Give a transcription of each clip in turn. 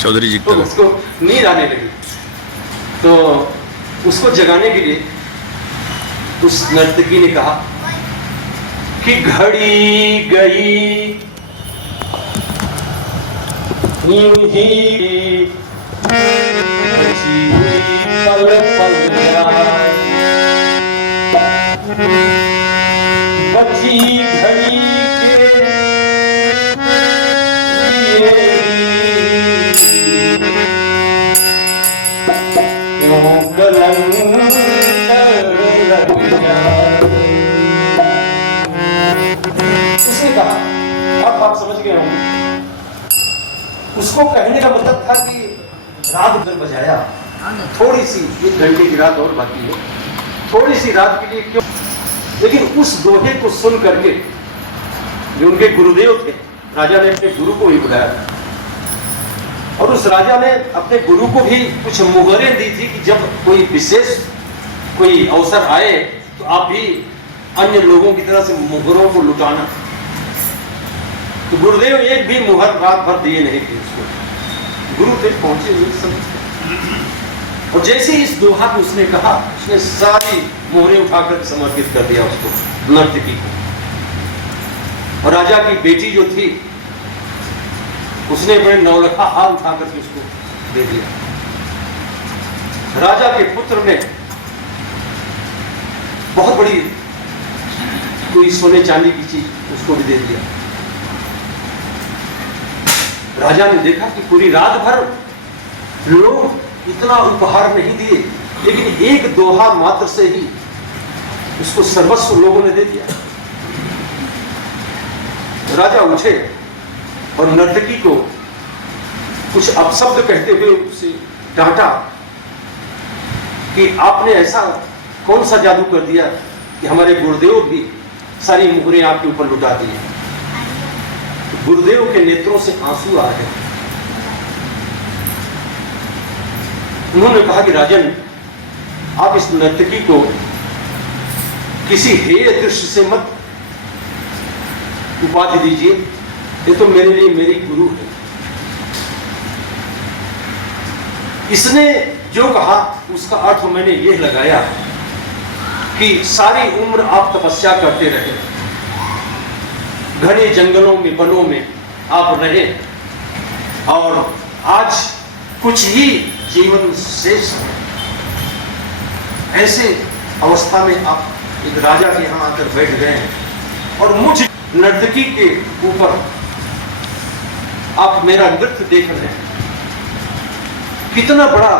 चौधरी जी, तो उसको नींद आने लगी। तो उसको जगाने के लिए उस नर्तकी ने कहा कि घड़ी गई यूं ही बची हुई पल पल बची घड़ी के लिए क्यों कलंक लग जाए। उसने कहा, अब आप समझ गए होंगे, उसको कहने का मतलब था कि रात भर बजाया, थोड़ी सी 1 घंटे की रात और बाकी है, थोड़ी सी रात के लिए क्यों। लेकिन उस दोहे को सुन करके जो उनके गुरुदेव थे, राजा ने अपने गुरु को ही बुलाया और उस राजा ने अपने गुरु को भी कुछ मुहरें दी थी कि जब कोई विशेष कोई अवसर आए तो आप भी अन्य लोगों की तरह से मुहरों को लुटाना। तो गुरुदेव एक भी मुहर रात भर दिए नहीं थे उसको। गुरु तक पहुंचे हुए समय, और जैसे इस दोहा को उसने कहा, उसने सारी मोहरें उठाकर समर्पित कर दिया उसको, नर्तकी को। और राजा की बेटी जो थी उसने अपने 9 लखा हार उठाकर के उसको दे दिया। राजा के पुत्र ने बहुत बड़ी कोई सोने चांदी की चीज उसको भी दे दिया। राजा ने देखा कि पूरी रात भर लोग इतना उपहार नहीं दिए, लेकिन एक दोहा मात्र से ही उसको सर्वस्व लोगों ने दे दिया। राजा उठे और नर्तकी को कुछ अपशब्द कहते हुए उसे डांटा कि आपने ऐसा कौन सा जादू कर दिया कि हमारे गुरुदेव भी सारी मुहरें आपके ऊपर लुटा दी। गुरुदेव के नेत्रों से आंसू आ रहे। उन्होंने कहा कि राजन, आप इस नर्तकी को किसी हेय दृश्य से मत उपाधि दीजिए, ये तो मेरे लिए मेरी गुरु है। इसने जो कहा उसका अर्थ मैंने ये लगाया कि सारी उम्र आप तपस्या करते रहे, घने जंगलों में वनों में आप रहे, और आज कुछ ही जीवन शेष है। ऐसे अवस्था में आप एक राजा के यहाँ आकर बैठ गए हैं और मुझ नर्तकी के ऊपर आप मेरा नृत्य देख रहे हैं। कितना बड़ा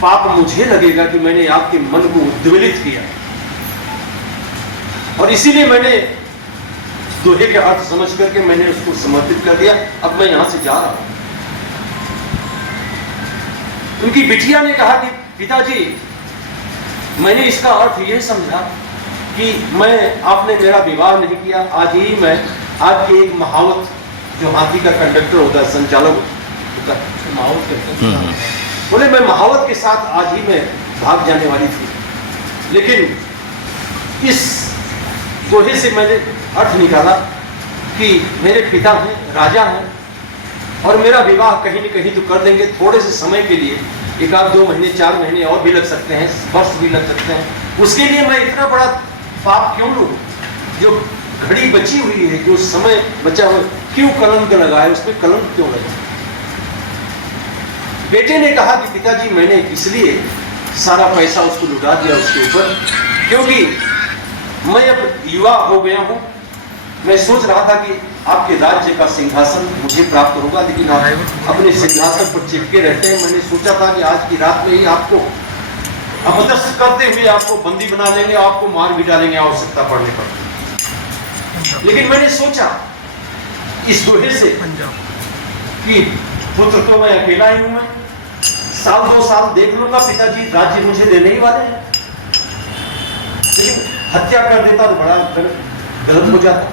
पाप मुझे लगेगा कि मैंने आपके मन को उद्वेलित किया, और इसीलिए मैंने दोहे के अर्थ समझ करके मैंने उसको समर्पित कर दिया। अब मैं यहां से जा रहा हूं। उनकी बिटिया ने कहा कि पिताजी, मैंने इसका अर्थ यह समझा कि आपने मेरा विवाह नहीं किया, आज ही मैं आपके एक महावत, जो हाथी का कंडक्टर होता है, संचालक होता है, महावत कहते हैं, बोले मैं महावत के साथ आज ही मैं भाग जाने वाली थी, लेकिन इस दोहे से मैंने अर्थ निकाला कि मेरे पिता हैं, राजा हैं, और मेरा विवाह कहीं न कहीं तो कर देंगे। थोड़े से समय के लिए, 1 आध 2 महीने 4 महीने और भी लग सकते हैं, वर्ष भी लग सकते हैं। उसके लिए मैं इतना बड़ा पाप क्यों लूं? जो घड़ी बची हुई है, जो समय बचा हुआ, क्यों कलंक लगाए, उसमें कलंक क्यों लगाए? बेटे ने कहा कि पिताजी, मैंने इसलिए सारा पैसा उसको लुटा दिया उसके ऊपर, क्योंकि मैं अब युवा हो गया हूं। मैं सोच रहा था कि आपके राज्य का सिंहासन मुझे प्राप्त होगा, लेकिन आप अपने सिंहासन पर चिपके रहते हैं। मैंने सोचा था कि आज की रात में ही आपको अपदस्थ करते हुए आपको बंदी बना लेंगे, आपको मार भी डालेंगे आवश्यकता पड़ने पर। लेकिन मैंने सोचा इस दोहे से कि पुत्र तो मैं अकेला ही हूं, मैं 1-2 साल देख लूंगा, पिताजी राज्य मुझे देने ही वाले हैं, लेकिन हत्या कर देता तो बड़ा गलत हो जाता।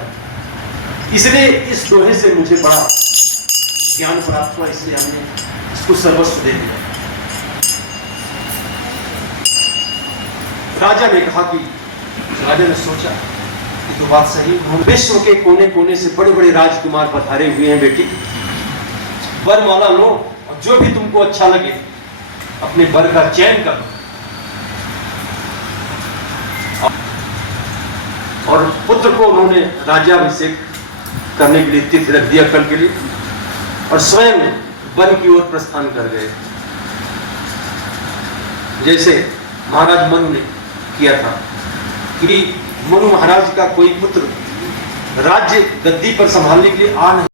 इसलिए इस दोहे से मुझे बड़ा ज्ञान प्राप्त हुआ, इसलिए हमने इसको सर्वस्व दे दिया। राजा ने कहा कि राजा ने सोचा ये तो बात सही, विश्व के कोने कोने से बड़े बड़े राजकुमार पधारे हुए हैं, बेटी वरमाला लो, और जो भी तुमको अच्छा लगे अपने वर का चयन करो। और पुत्र को उन्होंने राज्याभिषेक करने के लिए तिथि रख दिया कल के लिए, और स्वयं वन की ओर प्रस्थान कर गए, जैसे महाराज मनु ने किया था। कि मनु महाराज का कोई पुत्र राज्य गद्दी पर संभालने के लिए आ नहीं